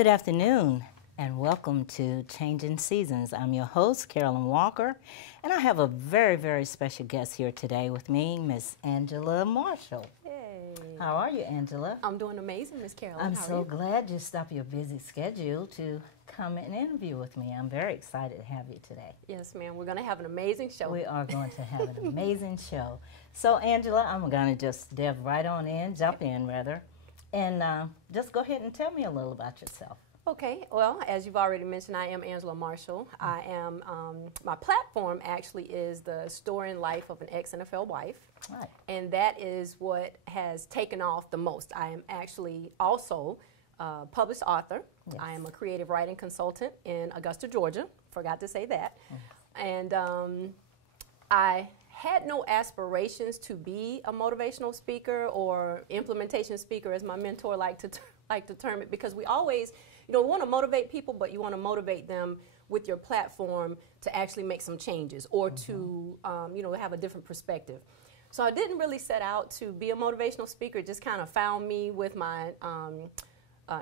Good afternoon and welcome to Changing Seasons. I'm your host, Carolyn Walker, and I have a very, very special guest here today with me, Miss Angela Marshall. Hey. How are you, Angela? I'm doing amazing, Miss Carolyn. I'm How are so you? glad you stopped your busy schedule to come and interview with me. I'm very excited to have you today. Yes, ma'am. We're going to have an amazing show. We are going to have an amazing show. So, Angela, I'm going to just jump in rather, and just go ahead and tell me a little about yourself. Okay. Well, as you've already mentioned, I am Angela Marshall. I am, my platform actually is the story and life of an ex-NFL wife. Right. And that is what has taken off the most. I am actually also a published author. Yes. I am a creative writing consultant in Augusta, Georgia. Forgot to say that. And I had no aspirations to be a motivational speaker or implementation speaker, as my mentor liked to term it, because we always, want to motivate people, but you want to motivate them with your platform to actually make some changes or to, have a different perspective. So I didn't really set out to be a motivational speaker. It just kind of found me with my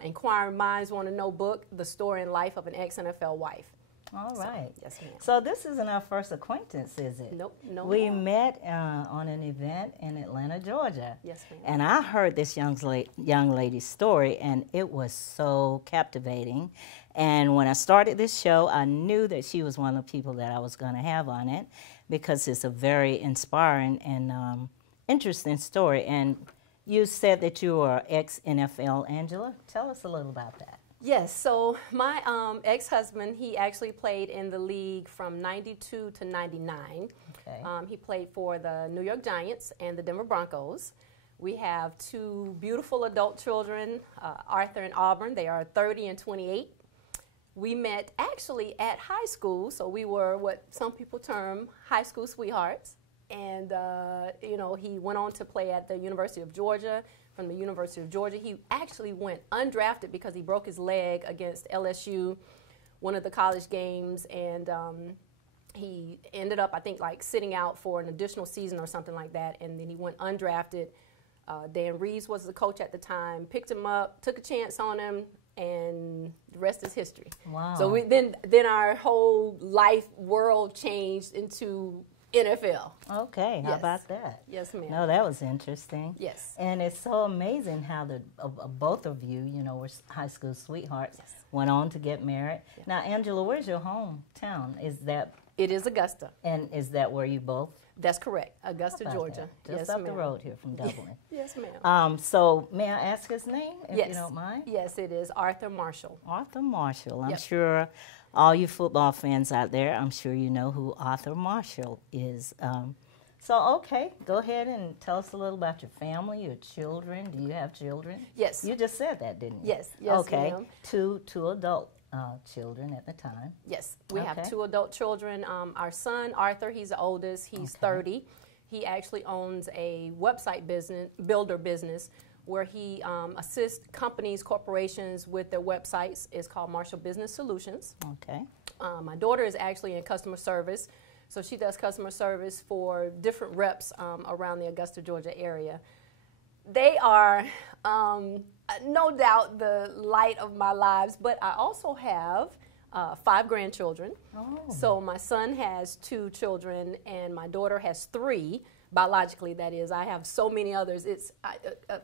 Inquiring Minds Want to Know book, The Story and Life of an Ex-NFL Wife. All right. So, yes, ma'am. So this isn't our first acquaintance, is it? Nope. No. We met on an event in Atlanta, Georgia. Yes, ma'am. And I heard this young lady's story, and it was so captivating. And when I started this show, I knew that she was one of the people that I was going to have on it because it's a very inspiring and interesting story. And you said that you were ex-NFL, Angela. Tell us a little about that. Yes, so my ex-husband, he actually played in the league from 92 to 99. Okay. He played for the New York Giants and the Denver Broncos. We have two beautiful adult children, Arthur and Auburn. They are 30 and 28. We met actually at high school, so we were what some people term high school sweethearts. And, he went on to play at the University of Georgia. From the University of Georgia, he actually went undrafted because he broke his leg against LSU, one of the college games, and he ended up, I think, sitting out for an additional season or something like that, and then he went undrafted. Dan Reeves was the coach at the time, picked him up, took a chance on him, and the rest is history. Wow. So then our whole life world changed into NFL. Okay, how about that? Yes, ma'am. No, that was interesting. Yes. And it's so amazing how both of you, were high school sweethearts, Yes. went on to get married. Yeah. Now, Angela, where's your hometown? It is Augusta. And is that where you both? That's correct. Augusta, How about Georgia. that? Just yes, up the road here from Dublin. Yes, ma'am. So may I ask his name, if Yes. you don't mind? Yes, it is Arthur Marshall. Arthur Marshall. I'm Yep. sure all you football fans out there, I'm sure you know who Arthur Marshall is. Okay, go ahead and tell us a little about your family, your children. Do you have children? Yes. You just said that, didn't you? Yes, yes, okay. ma'am. Two adult children at the time. Yes, we Okay. have two adult children. Our son, Arthur, he's the oldest. He's 30. He actually owns a website builder business where he assists companies, corporations with their websites. It's called Marshall Business Solutions. Okay. My daughter is actually in customer service, so she does customer service for different reps around the Augusta, Georgia area. They are no doubt the light of my lives, but I also have 5 grandchildren. Oh. So my son has 2 children and my daughter has 3. Biologically, that is. I have so many others. It's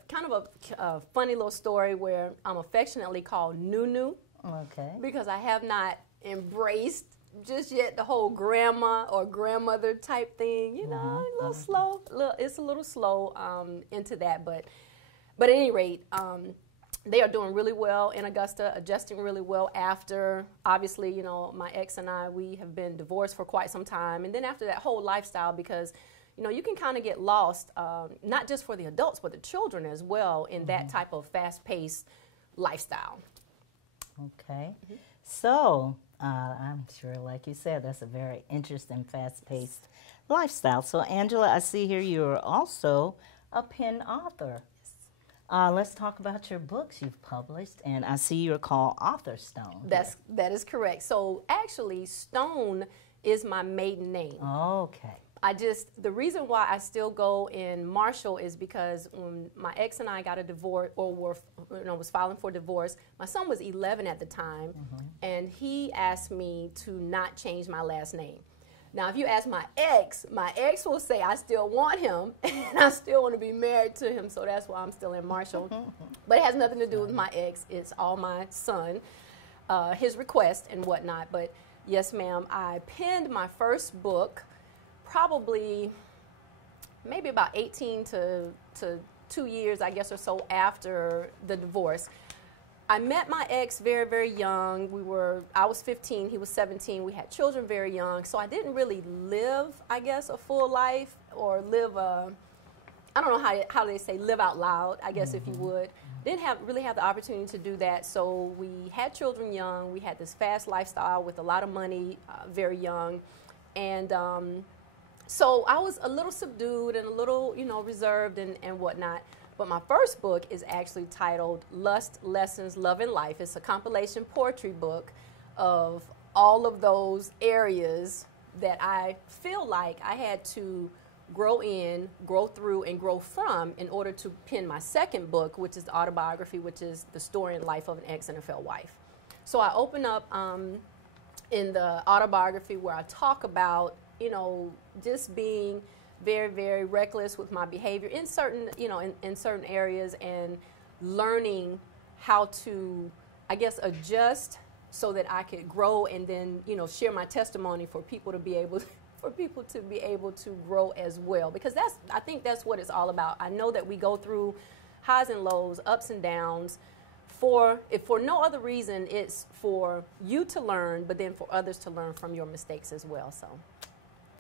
kind of a funny little story where I'm affectionately called Nunu. Okay. Because I have not embraced just yet the whole grandma or grandmother type thing. A little slow. It's a little slow into that. But at any rate, they are doing really well in Augusta, adjusting really well after, obviously, my ex and I, we have been divorced for quite some time. And then after that whole lifestyle, because you can kind of get lost, not just for the adults, but the children as well in that type of fast-paced lifestyle. Okay. So, I'm sure, like you said, that's a very interesting, fast-paced lifestyle. So, Angela, I see here you're also a pen author. Yes. Let's talk about your books you've published, and I see you're called Author Stone. That is correct. So, actually, Stone is my maiden name. Okay. The reason why I still go in Marshall is because when my ex and I got a divorce, or was filing for divorce, my son was 11 at the time, and he asked me to not change my last name. Now, if you ask my ex will say I still want him, and I still want to be married to him, so that's why I'm still in Marshall. But it has nothing to do with my ex. It's all my son, his request and whatnot. But yes, ma'am, I penned my first book probably maybe about 18 to 2 years, I guess, or so after the divorce. I met my ex very, very young. I was 15, he was 17. We had children very young, so I didn't really live, I guess, a full life, or live I don't know how they say, live out loud, I guess, if you would. Didn't really have the opportunity to do that, so we had children young. We had this fast lifestyle with a lot of money very young, and so I was a little subdued and a little, reserved and whatnot. But my first book is actually titled Lust, Lessons, Love, and Life. It's a compilation poetry book of all of those areas that I feel like I had to grow in, grow through, and grow from in order to pen my second book, which is the autobiography, which is the story and life of an ex-NFL wife. So I open up in the autobiography where I talk about, just being very, very reckless with my behavior in certain, in certain areas, and learning how to, I guess, adjust so that I could grow, and then, share my testimony for people to be able to grow as well. Because I think that's what it's all about. I know that we go through highs and lows, ups and downs, if for no other reason, it's for you to learn, but then for others to learn from your mistakes as well. So.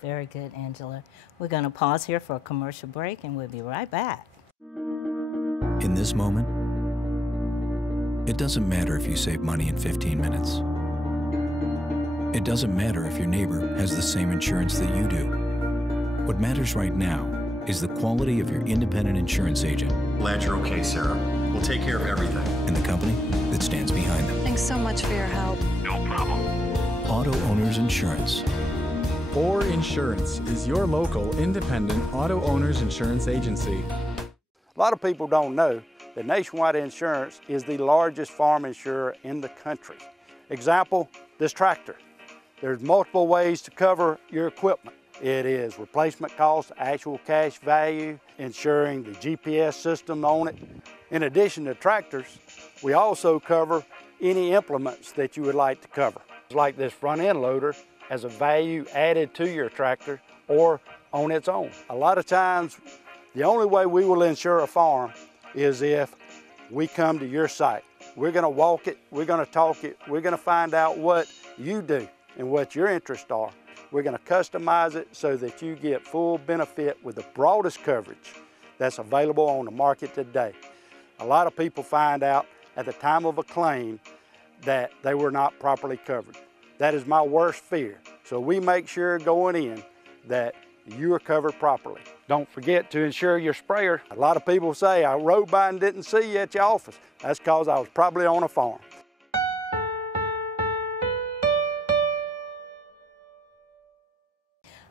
Very good, Angela. We're going to pause here for a commercial break, and we'll be right back. In this moment, it doesn't matter if you save money in 15 minutes. It doesn't matter if your neighbor has the same insurance that you do. What matters right now is the quality of your independent insurance agent. Glad you're okay, Sarah. We'll take care of everything. And the company that stands behind them. Thanks so much for your help. No problem. Auto Owners Insurance. Or Insurance is your local independent auto owners insurance agency. A lot of people don't know that Nationwide Insurance is the largest farm insurer in the country. Example, this tractor. There's multiple ways to cover your equipment. It is replacement cost, actual cash value, insuring the GPS system on it. In addition to tractors, we also cover any implements that you would like to cover, like this front end loader as a value added to your tractor or on its own. A lot of times, the only way we will insure a farm is if we come to your site. We're gonna walk it, we're gonna talk it, we're gonna find out what you do and what your interests are. We're gonna customize it so that you get full benefit with the broadest coverage that's available on the market today. A lot of people find out at the time of a claim that they were not properly covered. That is my worst fear. So we make sure going in that you are covered properly. Don't forget to insure your sprayer. A lot of people say, I rode by and didn't see you at your office. That's because I was probably on a farm.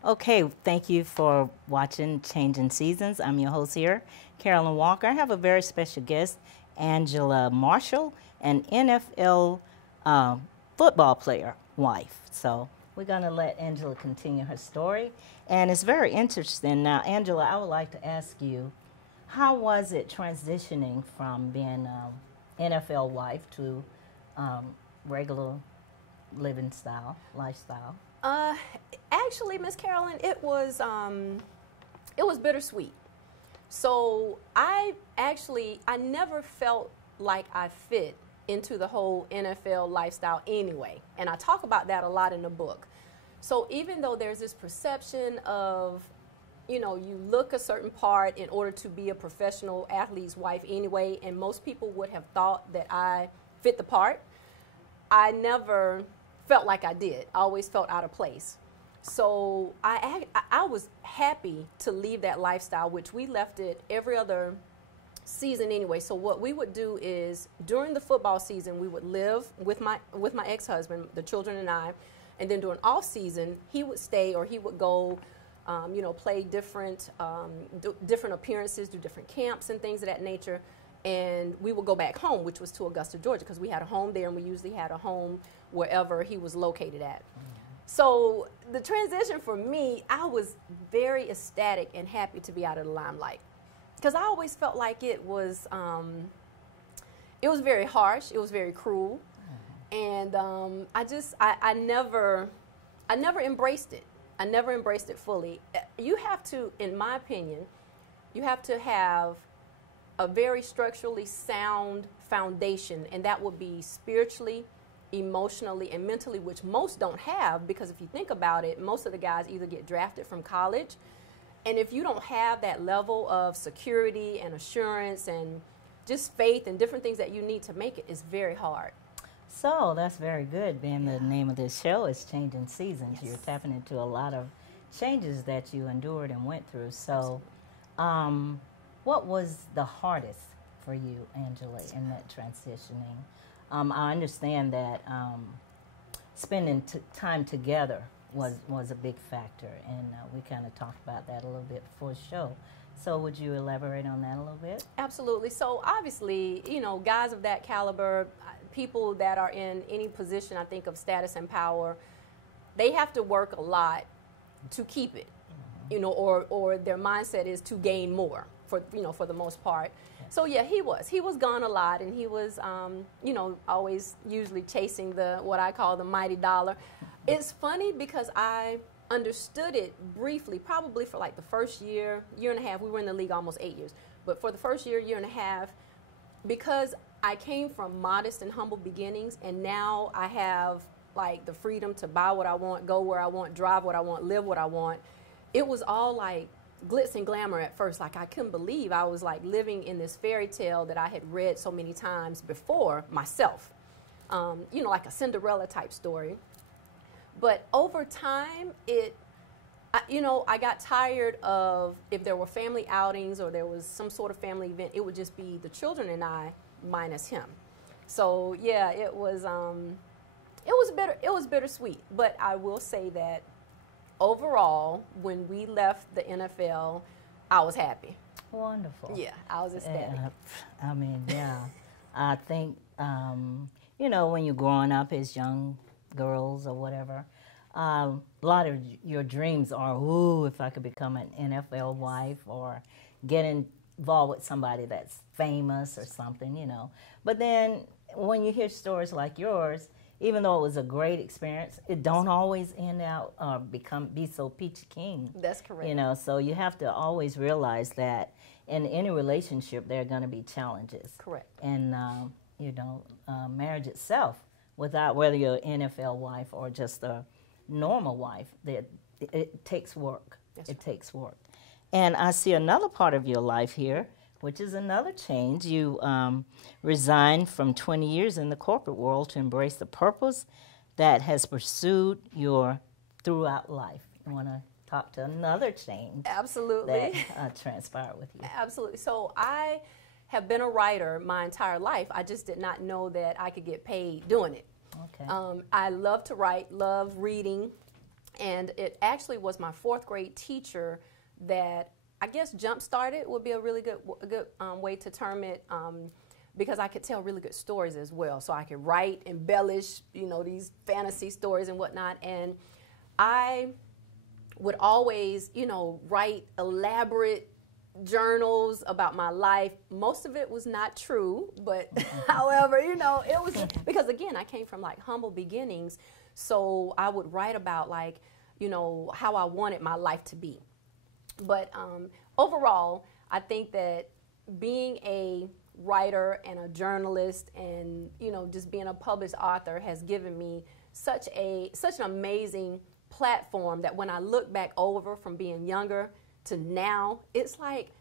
Okay, thank you for watching Changing Seasons. I'm your host here, Carolyn Walker. I have a very special guest, Angela Marshall, an NFL football player wife. So we're going to let Angela continue her story. And it's very interesting. Now, Angela, I would like to ask you, how was it transitioning from being an NFL wife to regular lifestyle? Actually, Miss Carolyn, it was bittersweet. So I never felt like I fit into the whole NFL lifestyle anyway. And I talk about that a lot in the book. So even though there's this perception of, you look a certain part in order to be a professional athlete's wife anyway, and most people would have thought that I fit the part, I never felt like I did. I always felt out of place. So I was happy to leave that lifestyle, which we left it every other season anyway. So what we would do is during the football season, we would live with my ex-husband, the children and I, and then during off season, he would stay or he would go you know, play different, different appearances, do different camps and things of that nature. And we would go back home, which was to Augusta, Georgia, because we had a home there, and we usually had a home wherever he was located at. So the transition for me, I was very ecstatic and happy to be out of the limelight, because I always felt like it was very harsh, it was very cruel, and I never embraced it. I never embraced it fully. You have to, in my opinion, you have to have a very structurally sound foundation, and that would be spiritually, emotionally, and mentally, which most don't have, because if you think about it, most of the guys either get drafted from college, and if you don't have that level of security and assurance and just faith and different things that you need to make it, is very hard. So that's very good, being the name of this show is Changing Seasons. Yes. You're tapping into a lot of changes that you endured and went through. So what was the hardest for you, Angela, in that transitioning? I understand that spending time together was a big factor, and we kind of talked about that a little bit before the show. So would you elaborate on that a little bit? Absolutely. So obviously, you know, guys of that caliber, people that are in any position, I think, of status and power, they have to work a lot to keep it, you know, or their mindset is to gain more, for, you know, for the most part. So yeah, he was gone a lot, and he was, you know, always usually chasing what I call the mighty dollar. It's funny because I understood it briefly, probably for like the first year and a half. We were in the league almost 8 years, but for the first year and a half, because I came from modest and humble beginnings, and now I have like the freedom to buy what I want, go where I want, drive what I want, live what I want. It was all like glitz and glamour at first. Like, I couldn't believe I was like living in this fairy tale that I had read so many times before myself. You know, like a Cinderella type story. But over time, you know, I got tired of, if there were family outings or there was some sort of family event, it would just be the children and I minus him. So yeah, it was bittersweet. But I will say that overall, when we left the NFL, I was happy. Wonderful. Yeah, I was ecstatic. I mean, yeah. I think, you know, when you're growing up as young girls or whatever, a lot of your dreams are, ooh, if I could become an NFL wife or get involved with somebody that's famous or something, you know. But then when you hear stories like yours, even though it was a great experience, it don't always end out or be so peachy keen. That's correct. You know, so you have to always realize that in any relationship there are going to be challenges. Correct. And you know, marriage itself, without whether you're an NFL wife or just a normal wife, it takes work. It takes work. And I see another part of your life here, which is another change. You resigned from 20 years in the corporate world to embrace the purpose that has pursued your throughout life. You want to talk to another change? Absolutely. That transpired with you. Absolutely. So I have been a writer my entire life. I just did not know that I could get paid doing it. Okay. I love to write, love reading, and it actually was my 4th grade teacher that I guess jump-started would be a really good way to term it, because I could tell really good stories as well. So I could write, embellish, you know, these fantasy stories and whatnot, and I would always, you know, write elaborate journals about my life. Most of it was not true, but however, you know, it was because, again, I came from like humble beginnings, so I would write about, like, you know, how I wanted my life to be. But overall, I think that being a writer and a journalist and, you know, just being a published author has given me such an amazing platform that when I look back over from being younger to now, it's like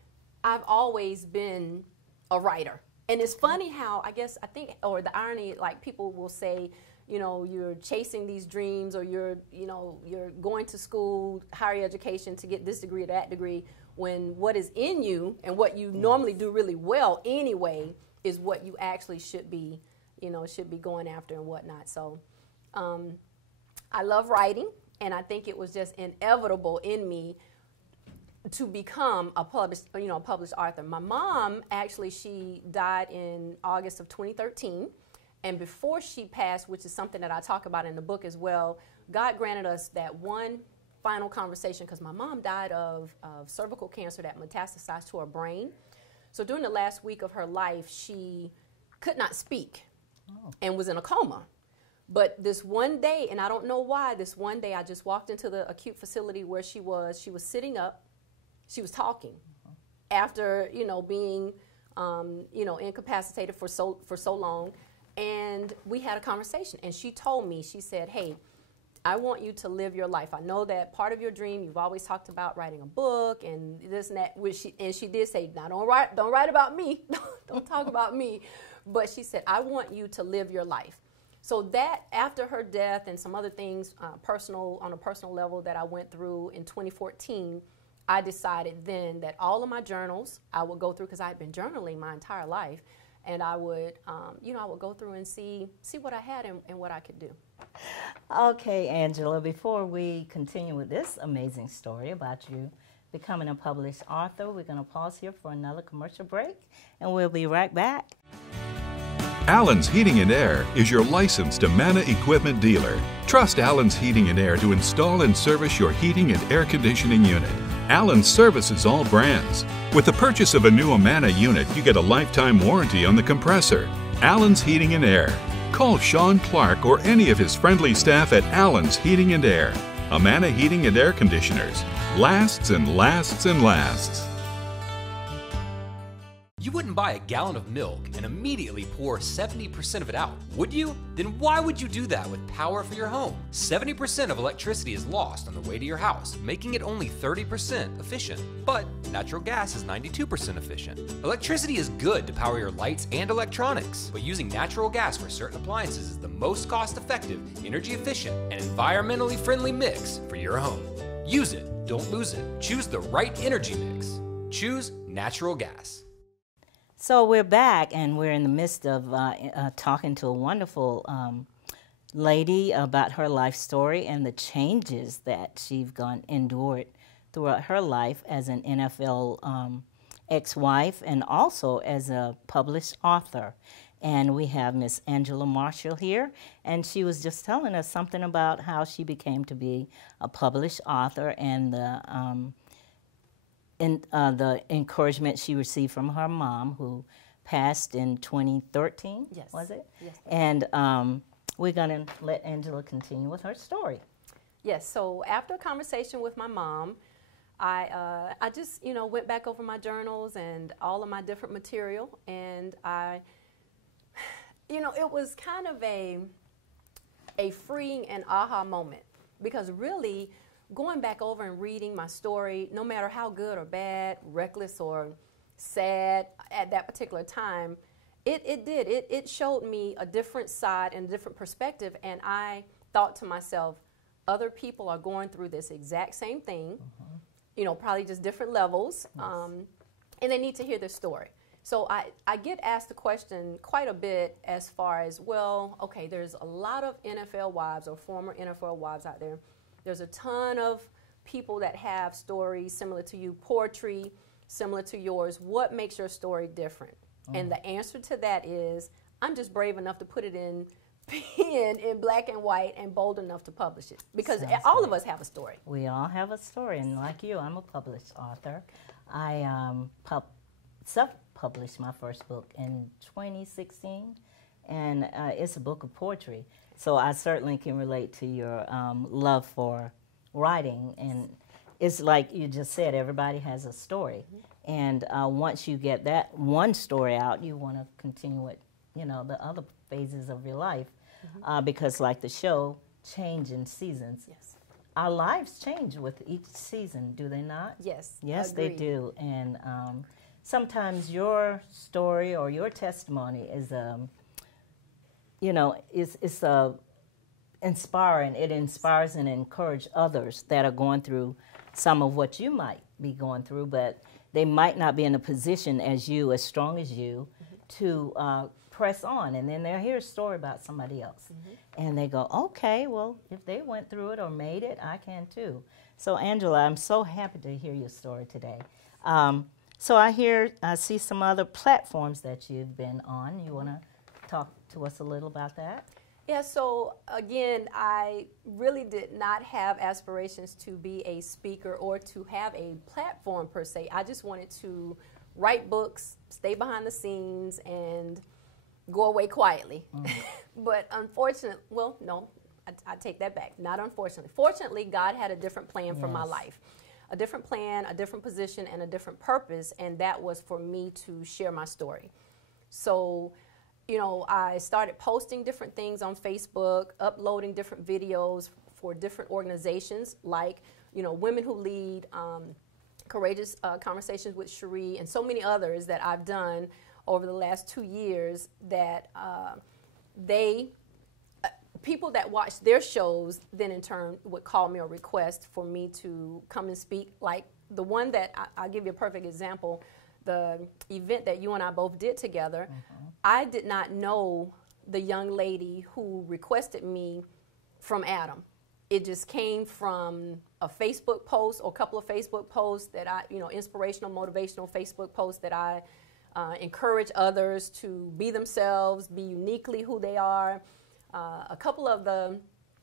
I've always been a writer. And it's funny how, or the irony, like people will say, you know, you're chasing these dreams, or you're going to school, higher education to get this degree or that degree, when what is in you and what you normally do really well anyway is what you actually should be going after and whatnot. So I love writing, and I think it was just inevitable in me to become a published, a published author. My mom, actually, she died in August of 2013. And before she passed, which is something that I talk about in the book as well, God granted us that one final conversation, because my mom died of cervical cancer that metastasized to her brain. So during the last week of her life, she could not speak and was in a coma. But this one day, and I don't know why, this one day I just walked into the acute facility where she was sitting up, she was talking after, being, incapacitated for so long. And we had a conversation, and she told me, she said, hey, I want you to live your life. I know that part of your dream, you've always talked about writing a book and this and that. And she did say, now don't write about me. Don't talk about me. But she said, I want you to live your life. So that, after her death and some other things on a personal level that I went through in 2014, I decided then that all of my journals I would go through, because I had been journaling my entire life. And I would, I would go through and see what I had and what I could do. Okay, Angela, before we continue with this amazing story about you becoming a published author, we're going to pause here for another commercial break, and we'll be right back. Allen's Heating and Air is your licensed Amana equipment dealer. Trust Allen's Heating and Air to install and service your heating and air conditioning unit. Allen services all brands. With the purchase of a new Amana unit, you get a lifetime warranty on the compressor. Allen's Heating and Air. Call Sean Clark or any of his friendly staff at Allen's Heating and Air. Amana Heating and Air Conditioners. Lasts and lasts and lasts. You wouldn't buy a gallon of milk and immediately pour 70% of it out, would you? Then why would you do that with power for your home? 70% of electricity is lost on the way to your house, making it only 30% efficient. But natural gas is 92% efficient. Electricity is good to power your lights and electronics, but using natural gas for certain appliances is the most cost-effective, energy-efficient, and environmentally friendly mix for your home. Use it, don't lose it. Choose the right energy mix. Choose natural gas. So we're back, and we're in the midst of talking to a wonderful lady about her life story and the changes that she's endured throughout her life as an NFL ex-wife and also as a published author. And we have Miss Angela Marshall here, and she was just telling us something about how she became to be a published author and the encouragement she received from her mom, who passed in 2013, yes. Was it? Yes. And we're going to let Angela continue with her story. Yes, so after a conversation with my mom, I just, went back over my journals and all of my different material, and it was kind of a freeing and aha moment, because really, going back over and reading my story, no matter how good or bad, reckless or sad at that particular time, it showed me a different side and a different perspective, and I thought to myself, other people are going through this exact same thing, probably just different levels, and they need to hear this story. So I get asked the question quite a bit as far as, well, okay, there's a lot of NFL wives or former NFL wives out there. There's a ton of people that have stories similar to you, poetry similar to yours. What makes your story different? And the answer to that is, I'm just brave enough to put it in pen in black and white and bold enough to publish it. Because all of us have a story. We all have a story, and like you, I'm a published author. I self-published my first book in 2016, and it's a book of poetry. So I certainly can relate to your love for writing, and it's like you just said, everybody has a story. And once you get that one story out, you want to continue it, the other phases of your life, because like the show, change in seasons. Yes. Our lives change with each season, do they not? Yes. Yes, agreed. they do. And sometimes your story or your testimony is it's inspiring. It inspires and encourages others that are going through some of what you might be going through, but they might not be in a position as strong as you, to press on, and then they'll hear a story about somebody else. And they go, okay, well, if they went through it or made it, I can too. So, Angela, I'm so happy to hear your story today. So I see some other platforms that you've been on. You want to talk to us a little about that? Yeah, so again, I really did not have aspirations to be a speaker or to have a platform per se. I just wanted to write books, stay behind the scenes, and go away quietly. But unfortunately, well, no, I take that back. Not unfortunately. Fortunately, God had a different plan for my life. A different plan, a different position, and a different purpose, and that was for me to share my story. So, you know, I started posting different things on Facebook, uploading different videos for different organizations like, you know, Women Who Lead, Courageous Conversations with Cherie, and so many others that I've done over the last 2 years that people that watch their shows then in turn would call me or request for me to come and speak. Like the one that, I'll give you a perfect example, the event that you and I both did together, I did not know the young lady who requested me from Adam. It just came from a Facebook post or a couple of Facebook posts that I, you know, inspirational, motivational Facebook posts that I encourage others to be themselves, be uniquely who they are. A couple of the,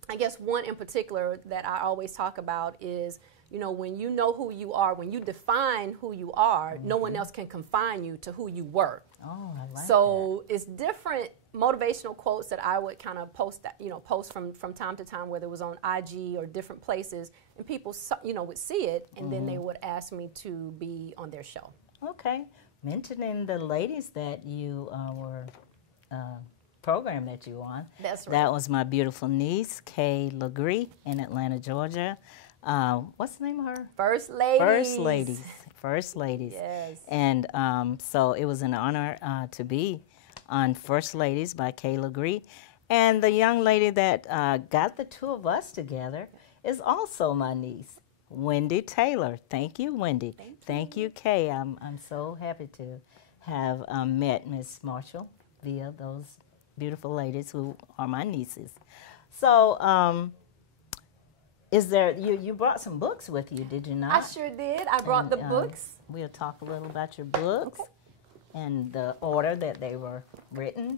I guess one in particular that I always talk about is, you know, when you know who you are, when you define who you are, no one else can confine you to who you were. Oh, I like so that. It's different motivational quotes that I would kind of post, post from time to time, whether it was on IG or different places, and people, you know, would see it, and then they would ask me to be on their show. Okay. Mentioning the ladies that you were program that you were on. That's right. That was my beautiful niece, Kay Legree, in Atlanta, Georgia. What's the name of her? First Ladies. First Ladies. First Ladies. Yes. And so it was an honor to be on First Ladies by Kay Legree. And the young lady that got the two of us together is also my niece, Wendy Taylor. Thank you, Wendy. Thank you, Kay. I'm so happy to have met Miss Marshall via those beautiful ladies who are my nieces. So, is there, you brought some books with you, did you not? I sure did. I brought the books. We'll talk a little about your books and the order that they were written,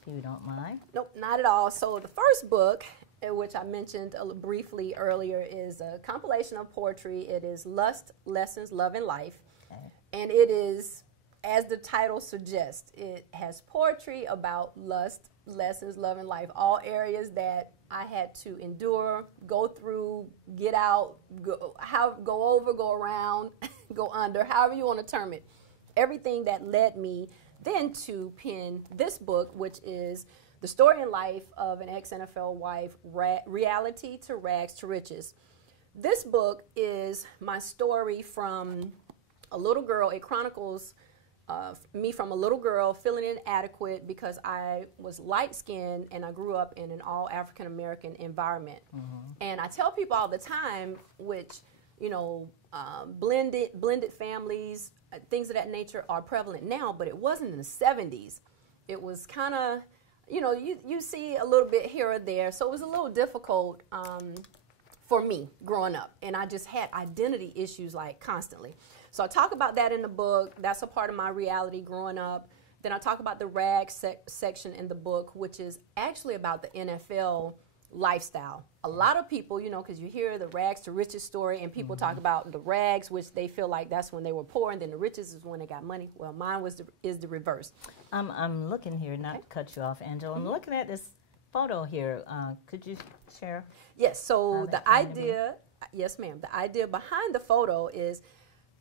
if you don't mind. Nope, not at all. So the first book, which I mentioned briefly earlier, is a compilation of poetry. It is Lust, Lessons, Love, and Life. Okay. And it is, as the title suggests, it has poetry about lust, lessons, love, and life, all areas that I had to endure, go through, get out, go over, go around, go under, however you want to term it. Everything that led me then to pen this book, which is The Story and Life of an Ex-NFL Wife, Reality to Rags to Riches. This book is my story from a little girl. It chronicles me from a little girl feeling inadequate because I was light-skinned and I grew up in an all African-American environment. And I tell people all the time, which, you know, blended families, things of that nature are prevalent now, but it wasn't in the 70s. It was kind of, you know, you see a little bit here or there, so it was a little difficult for me growing up, and I just had identity issues like constantly. So I talk about that in the book. That's a part of my reality growing up. Then I talk about the rags section in the book, which is actually about the NFL lifestyle. A lot of people, you know, because you hear the rags to riches story, and people talk about the rags, which they feel like that's when they were poor, and then the riches is when they got money. Well, mine is the reverse. I'm looking here, not to cut you off, Angela. I'm looking at this photo here. Could you share? Yes, so the idea, yes ma'am, the idea behind the photo is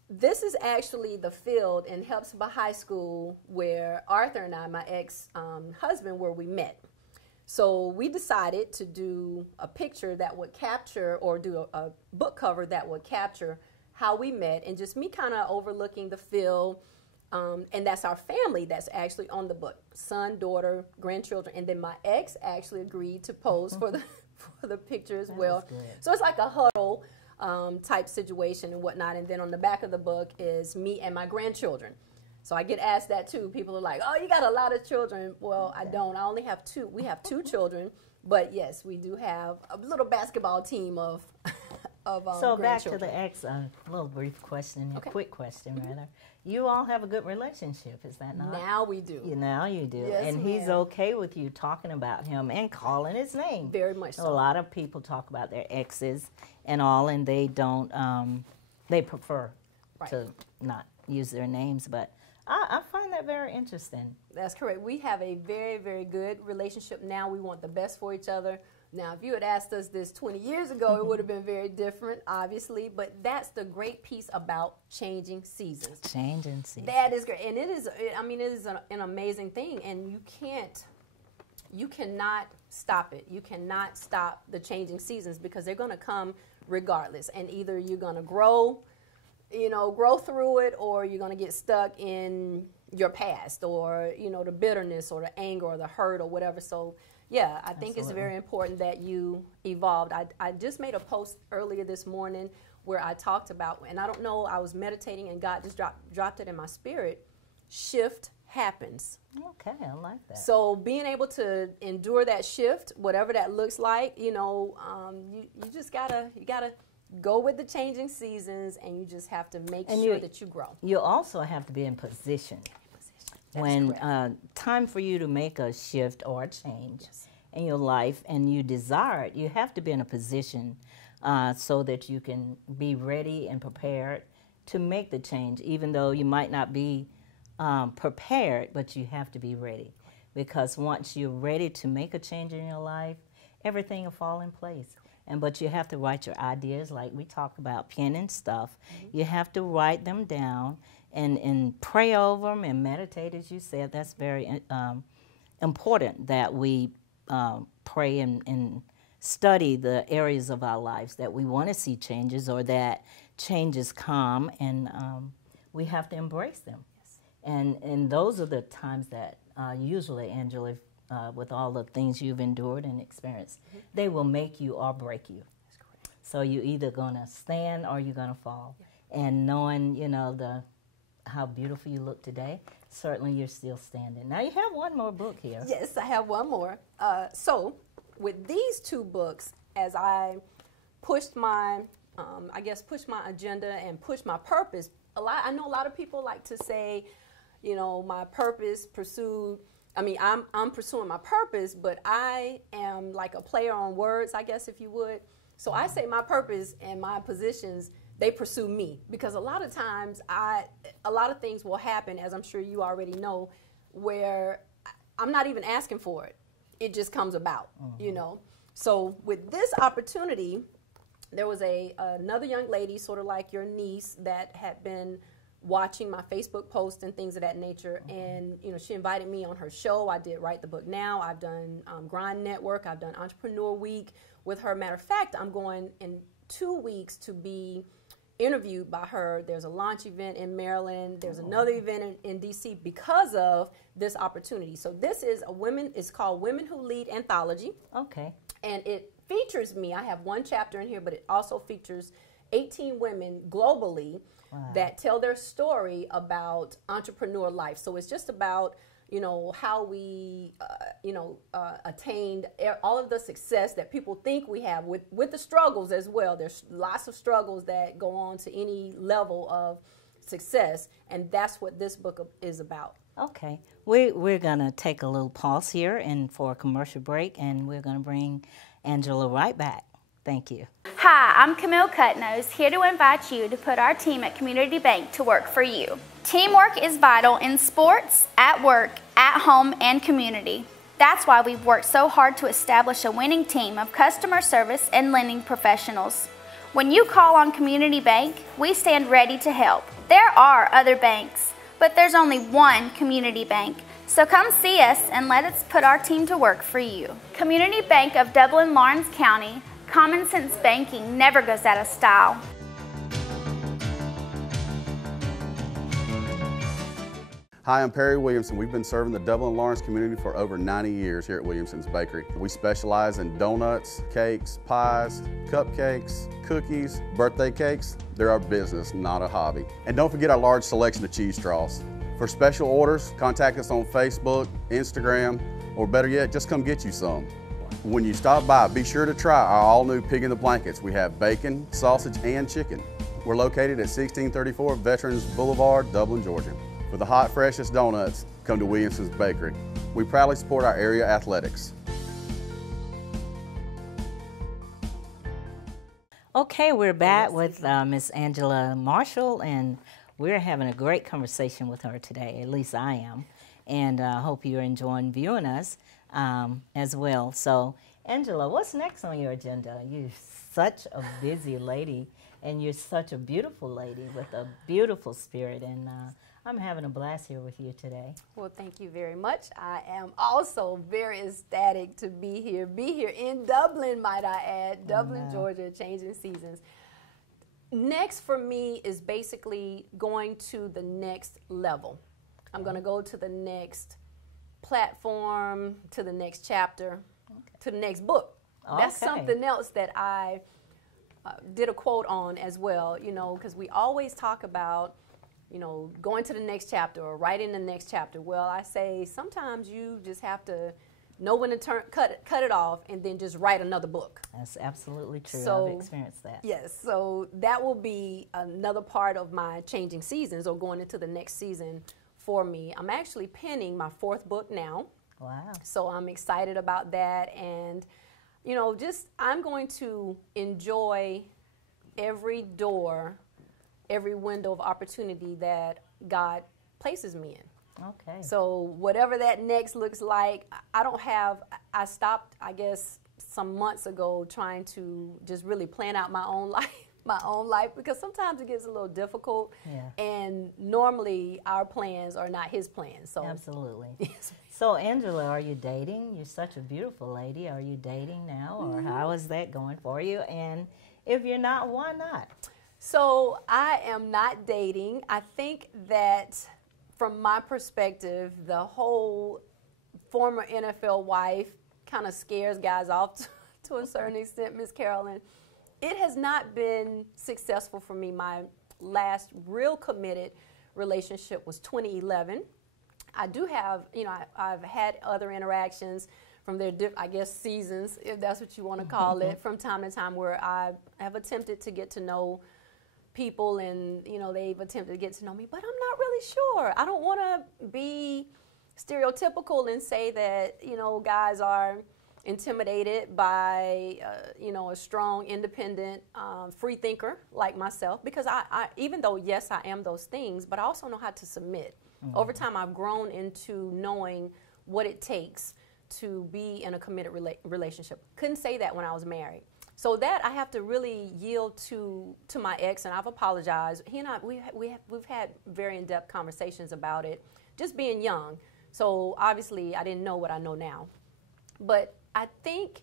this is actually the field in Hepzibah High School where Arthur and I, my ex-husband, where we met. So we decided to do a picture that would capture, or do a book cover that would capture how we met, and just me kind of overlooking the field. And that's our family that's actually on the book, son, daughter, grandchildren. And then my ex actually agreed to pose for the picture as well. So it's like a huddle type situation and whatnot. And then on the back of the book is me and my grandchildren. So I get asked that too. People are like, "Oh, you got a lot of children." Well, I don't. I only have 2. We have 2 children, but yes, we do have a little basketball team of So back to grandchildren. the ex, little brief question, Okay. a quick question rather. You all have a good relationship, is that not? Now we do. Now you do. Yes, and he's ma'am. okay with you talking about him and calling his name. Very much so. A lot of people talk about their exes and all, and they don't, they prefer Right. to not use their names, but I find that very interesting. That's correct. We have a very, very good relationship now. We want the best for each other. Now, if you had asked us this 20 years ago, it would have been very different, obviously. But that's the great piece about changing seasons. Changing seasons. That is great. And it is, I mean, it is an amazing thing. And you cannot stop it. You cannot stop the changing seasons because they're going to come regardless. And either you're going to grow through it, or you're going to get stuck in your past, or, the bitterness or the anger or the hurt or whatever. So, yeah, I think it's very important that you evolved. I just made a post earlier this morning where I talked about, and I don't know, I was meditating and God just dropped it in my spirit. Shift happens. Okay, I like that. So being able to endure that shift, whatever that looks like, you just gotta go with the changing seasons, and you just have to make sure that you grow. You also have to be in position. When time for you to make a shift or a change in your life and you desire it, you have to be in a position so that you can be ready and prepared to make the change, even though you might not be prepared, but you have to be ready. Because once you're ready to make a change in your life, everything will fall in place. But you have to write your ideas, like we talk about pen and stuff. You have to write them down and pray over them and meditate, as you said. That's very important that we pray and study the areas of our lives that we want to see changes or that changes come, and we have to embrace them. And those are the times that usually, Angela, with all the things you've endured and experienced, they will make you or break you. That's correct. So you're either going to stand or you're going to fall. And knowing, how beautiful you look today, certainly you're still standing. Now you have one more book here. Yes, I have one more. So with these 2 books, as I pushed my, pushed my agenda and pushed my purpose, I know a lot of people like to say, my purpose pursued. I'm pursuing my purpose, but I am like a player on words, I guess, if you would. So I say my purpose and my positions, they pursue me, because a lot of times a lot of things will happen, as I'm sure you already know, where I'm not even asking for it. It just comes about, So with this opportunity, there was another young lady, sort of like your niece, that had been watching my Facebook posts and things of that nature, and she invited me on her show. I did Write the Book Now. I've done Grind Network. I've done Entrepreneur Week with her. Matter of fact, I'm going in 2 weeks to be interviewed by her. There's a launch event in Maryland. There's another event in DC because of this opportunity. So this is it's called Women Who Lead Anthology. Okay. And it features me. I have 1 chapter in here, but it also features 18 women globally that tell their story about entrepreneur life. So it's just about, how we, attained all of the success that people think we have with the struggles as well. There's lots of struggles that go on to any level of success, and that's what this book is about. Okay. We're going to take a little pause here and for a commercial break, and we're going to bring Angela right back. Thank you. Hi, I'm Camille Cutnose, here to invite you to put our team at Community Bank to work for you. Teamwork is vital in sports, at work, at home, and community. That's why we've worked so hard to establish a winning team of customer service and lending professionals. When you call on Community Bank, we stand ready to help. There are other banks, but there's only one Community Bank. So come see us and let us put our team to work for you. Community Bank of Dublin-Lawrence County. Common sense banking never goes out of style. Hi, I'm Perry Williamson. We've been serving the Dublin-Lawrence community for over 90 years here at Williamson's Bakery. We specialize in donuts, cakes, pies, cupcakes, cookies, birthday cakes. They're our business, not a hobby. And don't forget our large selection of cheese straws. For special orders, contact us on Facebook, Instagram, or better yet, just come get you some. When you stop by, be sure to try our all-new Pig in the Blankets. We have bacon, sausage, and chicken. We're located at 1634 Veterans Boulevard, Dublin, Georgia. For the hot, freshest donuts, come to Williamson's Bakery. We proudly support our area athletics. Okay, we're back with Miss Angela Marshall, and we're having a great conversation with her today. At least I am, and I hope you're enjoying viewing us as well. So, Angela, what's next on your agenda? You're such a busy lady, and you're such a beautiful lady with a beautiful spirit, and I'm having a blast here with you today. Well, thank you very much. I am also very ecstatic to be here in Dublin, might I add, Dublin, Georgia, changing seasons. Next for me is basically going to the next level. I'm going to go to the next platform, to the next chapter, to the next book. That's something else that I did a quote on as well, you know, because we always talk about, you know, going to the next chapter or writing the next chapter. Well, I say sometimes you just have to know when to cut it off and then just write another book. That's absolutely true. So, I've experienced that. Yes, so that will be another part of my changing seasons or going into the next season for me. I'm actually penning my 4th book now. Wow. So I'm excited about that, and you know, just I'm going to enjoy every door, every window of opportunity that God places me in. Okay. So whatever that next looks like, I stopped, I guess, some months ago trying to just really plan out my own life, because sometimes it gets a little difficult. Yeah. And normally our plans are not his plans. So absolutely. So Angela, are you dating? You're such a beautiful lady. Are you dating now, or how is that going for you? And if you're not, why not? So I am not dating. I think that from my perspective, the whole former NFL wife kind of scares guys off to a certain extent, Miss Carolyn. It has not been successful for me. My last real committed relationship was 2011. I do have, you know, I've had other interactions from their, I guess, seasons, if that's what you want to call it, from time to time, where I have attempted to get to know people, and you know, they've attempted to get to know me, but I'm not really sure. I don't want to be stereotypical and say that, you know, guys are intimidated by you know, a strong, independent, free thinker like myself, because I even though yes, I am those things, but I also know how to submit. Over time, I've grown into knowing what it takes to be in a committed relationship. Couldn't say that when I was married. So that I have to really yield to my ex, and I've apologized. He and I, we've had very in-depth conversations about it, just being young. So obviously I didn't know what I know now. But I think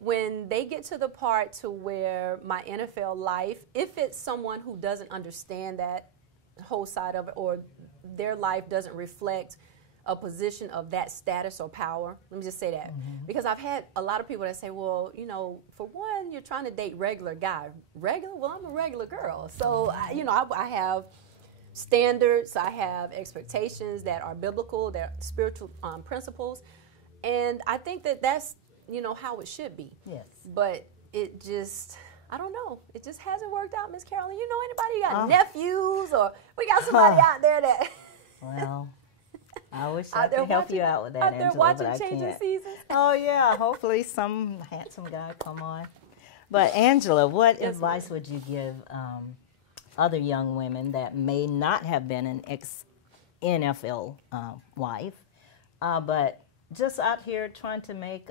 when they get to the part to where my NFL life, if it's someone who doesn't understand that whole side of it, or their life doesn't reflect a position of that status or power, let me just say that. Because I've had a lot of people that say, well, you know, for one, you're trying to date regular guy. Regular? Well, I'm a regular girl. So, you know, I have standards, I have expectations that are biblical, that are spiritual principles. And I think that that's, you know, how it should be. Yes. But it just, I don't know. It just hasn't worked out, Miss Carolyn. You know anybody? You got nephews, or we got somebody out there that... Well, I wish I could help you out with that, Angela, watching but I Changing can't. Seasons. Oh, yeah. Hopefully some handsome guy come on. But, Angela, what advice would you give other young women that may not have been an ex-NFL wife, but just out here trying to make,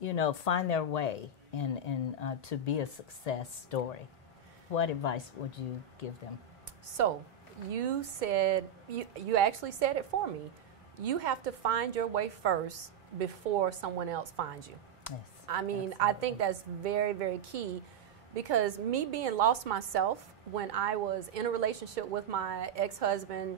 you know, find their way and to be a success story? What advice would you give them? So, you said, you actually said it for me. You have to find your way first before someone else finds you. Yes, I mean, absolutely. I think that's very, very key, because me being lost myself when I was in a relationship with my ex-husband,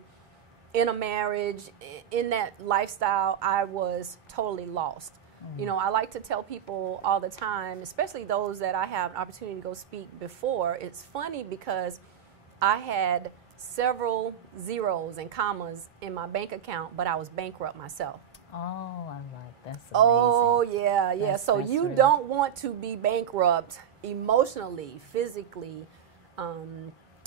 in a marriage, in that lifestyle, I was totally lost. You know, I like to tell people all the time, especially those that I have an opportunity to go speak before, it's funny because I had several zeros and commas in my bank account, but I was bankrupt myself. Oh, I like that's amazing. Oh, yeah, yeah. That's You really... don't want to be bankrupt emotionally, physically,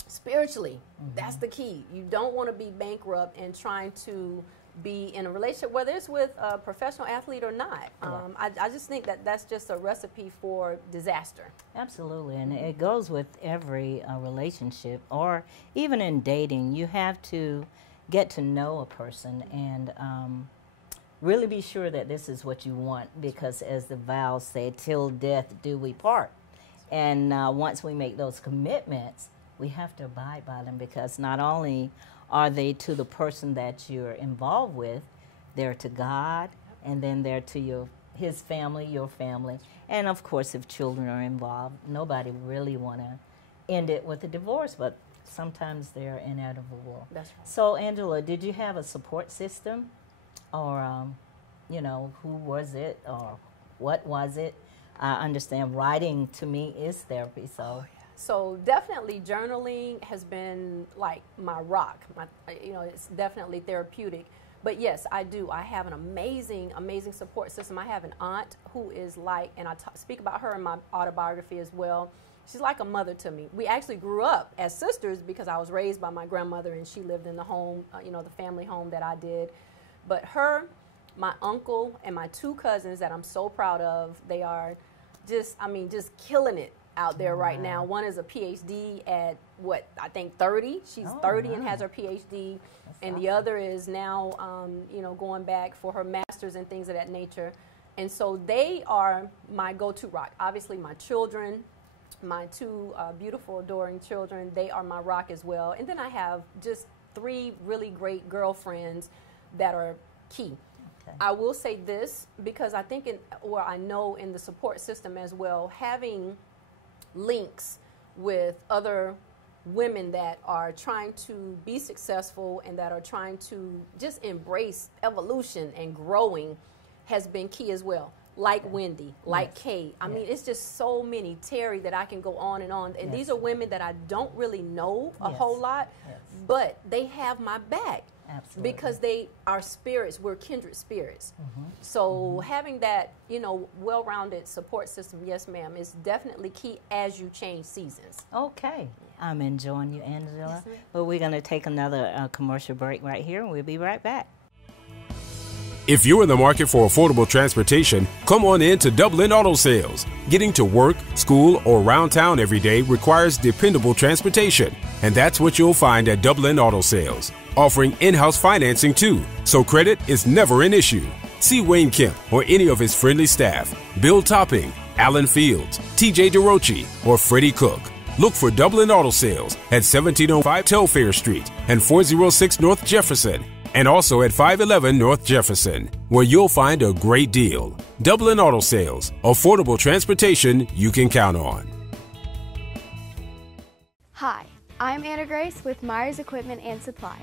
spiritually. That's the key. You don't want to be bankrupt and trying to be in a relationship, whether it's with a professional athlete or not. I just think that that's just a recipe for disaster. Absolutely, and it goes with every relationship, or even in dating. You have to get to know a person and really be sure that this is what you want, because as the vows say, till death do we part. And once we make those commitments, we have to abide by them, because not only are they to the person that you're involved with, they're to God, and then they're to his family, your family, and of course if children are involved. Nobody really want to end it with a divorce, but sometimes they're inevitable. That's right. So Angela, did you have a support system, or you know, who was it, or what was it? I understand writing to me is therapy, so. Oh, yeah. So definitely journaling has been like my rock. You know, it's definitely therapeutic. But yes, I do. I have an amazing, amazing support system. I have an aunt who is like, and I speak about her in my autobiography as well. She's like a mother to me. We actually grew up as sisters because I was raised by my grandmother and she lived in the home, you know, the family home that I did. But her, my uncle, and my two cousins that I'm so proud of, they are just, I mean, just killing it out there right now. One is a PhD at what, I think 30. She's 30 and has her PhD. And the other is now, you know, going back for her master's and things of that nature. And so they are my go-to rock. Obviously my children, my two beautiful, adoring children, they are my rock as well. And then I have just 3 really great girlfriends that are key. Okay. I will say this, because I think, or I know in the support system as well, having links with other women that are trying to be successful and that are trying to just embrace evolution and growing has been key as well. Like Wendy, like Kay. I mean, it's just so many. Terry, that I can go on and on. And these are women that I don't really know a whole lot, but they have my back. Absolutely. Because they are spirits, we're kindred spirits. So having that, you know, well-rounded support system, yes ma'am, is definitely key as you change seasons. Okay. I'm enjoying you, Angela. Yes, but we're going to take another commercial break right here, and we'll be right back. If you're in the market for affordable transportation, come on in to Dublin Auto Sales. Getting to work, school, or around town every day requires dependable transportation. And that's what you'll find at Dublin Auto Sales, offering in-house financing too, so credit is never an issue. See Wayne Kemp or any of his friendly staff, Bill Topping, Alan Fields, TJ DeRochi, or Freddie Cook. Look for Dublin Auto Sales at 1705 Telfair Street and 406 North Jefferson, and also at 511 North Jefferson, where you'll find a great deal. Dublin Auto Sales, affordable transportation you can count on. Hi, I'm Anna Grace with Myers Equipment and Supply,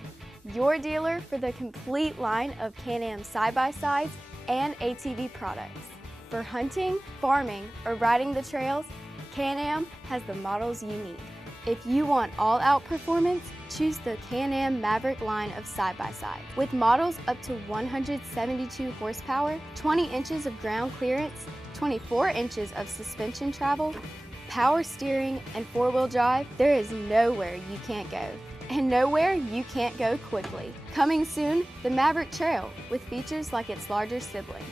your dealer for the complete line of Can-Am side-by-sides and ATV products. For hunting, farming, or riding the trails, Can-Am has the models you need. If you want all-out performance, choose the Can-Am Maverick line of side-by-side. With models up to 172 horsepower, 20 inches of ground clearance, 24 inches of suspension travel, power steering, and four-wheel drive, there is nowhere you can't go. And nowhere you can't go quickly. Coming soon, the Maverick Trail, with features like its larger sibling.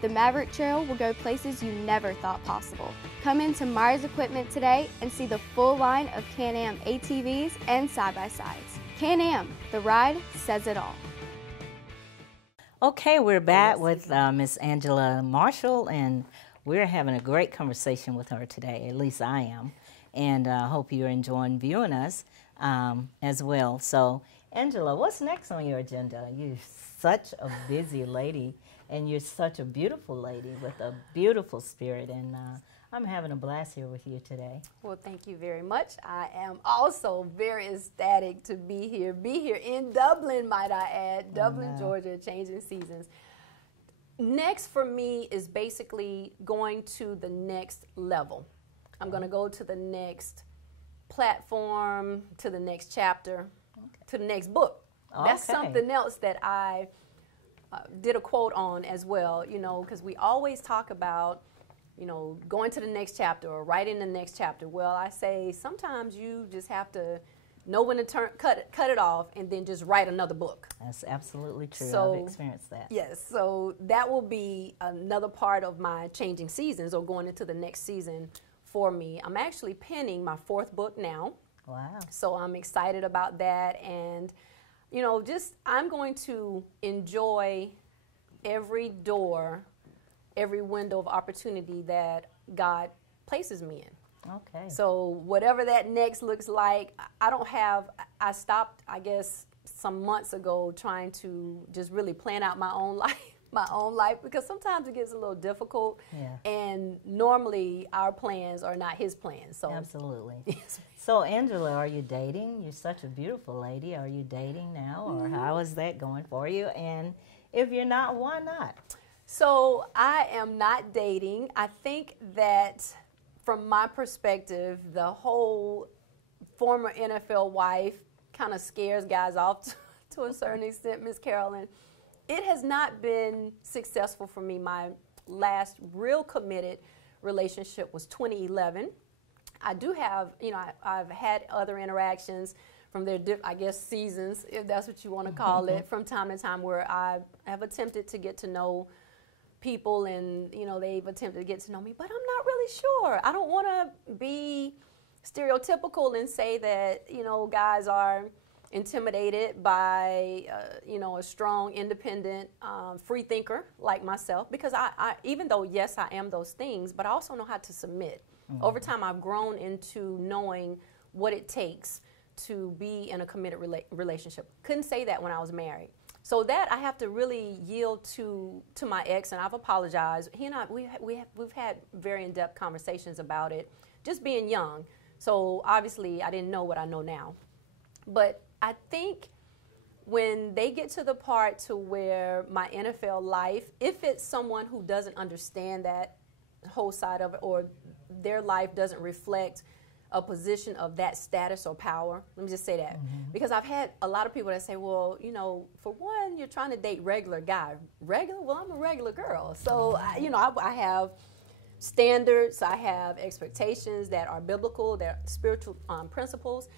The Maverick Trail will go places you never thought possible. Come into Myers Equipment today and see the full line of Can-Am ATVs and side-by-sides. Can-Am, the ride says it all. Okay, we're back with Miss Angela Marshall, and we're having a great conversation with her today. At least I am, and I hope you're enjoying viewing us as well. So, Angela, what's next on your agenda? You're such a busy lady. And you're such a beautiful lady with a beautiful spirit, and I'm having a blast here with you today. Well, thank you very much. I am also very ecstatic to be here in Dublin, might I add, Dublin, Georgia, changing seasons. Next for me is basically going to the next level. I'm going to go to the next platform, to the next chapter. to the next book. That's Okay. something else that I did a quote on as well, you know, because we always talk about, you know, going to the next chapter or writing the next chapter. Well, I say sometimes you just have to know when to cut it off and then just write another book. That's absolutely true. So, I've experienced that. Yes, so that will be another part of my changing seasons or going into the next season for me. I'm actually penning my 4th book now. Wow. So I'm excited about that, and you know, just I'm going to enjoy every door, every window of opportunity that God places me in. Okay. So whatever that next looks like, I stopped, I guess, some months ago trying to just really plan out my own life, because sometimes it gets a little difficult. Yeah. And normally our plans are not his plans. So Absolutely. So Angela, are you dating? You're such a beautiful lady. Are you dating now, or how is that going for you? And if you're not, why not? So I am not dating. I think that from my perspective, the whole former NFL wife kind of scares guys off to a certain extent, Miss Carolyn. It has not been successful for me. My last real committed relationship was 2011. I do have, you know, I've had other interactions from their, I guess, seasons, if that's what you want to call it, from time to time, where I have attempted to get to know people, and you know, they've attempted to get to know me, but I'm not really sure. I don't want to be stereotypical and say that, you know, guys are intimidated by you know, a strong, independent, free thinker like myself, because I even though yes, I am those things, but I also know how to submit. Over time, I've grown into knowing what it takes to be in a committed relationship. Couldn't say that when I was married. So that I have to really yield to my ex, and I've apologized. He and I, we've had very in-depth conversations about it, just being young. So obviously, I didn't know what I know now. But I think when they get to the part to where my NFL life, if it's someone who doesn't understand that whole side of it, or their life doesn't reflect a position of that status or power, let me just say that. Because I've had a lot of people that say, well, you know, for one, you're trying to date regular guy. Regular? Well, I'm a regular girl. So, you know, I have standards, I have expectations that are biblical, that are spiritual principles.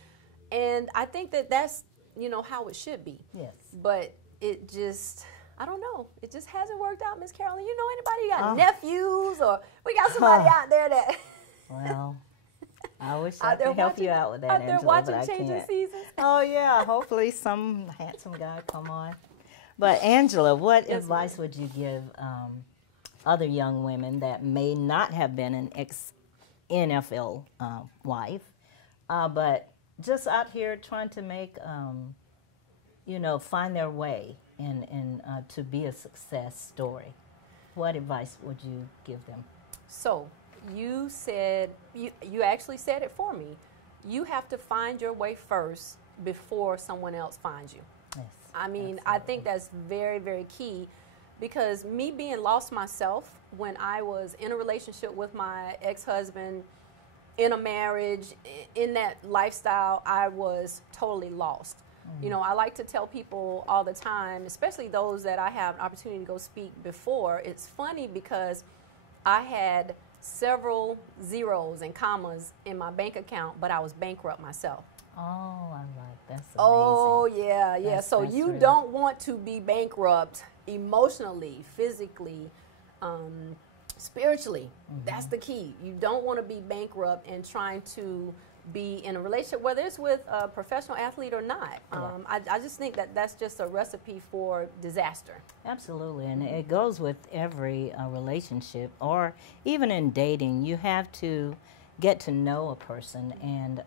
And I think that that's, you know, how it should be. Yes. But it just, I don't know. It just hasn't worked out, Miss Carolyn. You know anybody? You got nephews, or we got somebody out there that... Well, I wish I could help you out with that, Angela, but watching I Changing can't. Seasons. Oh, yeah. Hopefully some handsome guy come on. But, Angela, what advice would you give other young women that may not have been an ex-NFL wife, but just out here trying to make, you know, find their way and to be a success story? What advice would you give them? So, you said, you actually said it for me. You have to find your way first before someone else finds you. Yes, I mean, absolutely. I think that's very, very key, because me being lost myself when I was in a relationship with my ex-husband, in a marriage, in that lifestyle, I was totally lost. You know, I like to tell people all the time, especially those that I have an opportunity to go speak before, it's funny because I had several zeros and commas in my bank account, but I was bankrupt myself. Oh, I like that's amazing. Oh, yeah, yeah. That's So you really... don't want to be bankrupt emotionally, physically, spiritually. That's the key. You don't want to be bankrupt and trying to be in a relationship, whether it's with a professional athlete or not. I just think that that's just a recipe for disaster. Absolutely, and it goes with every relationship, or even in dating. You have to get to know a person and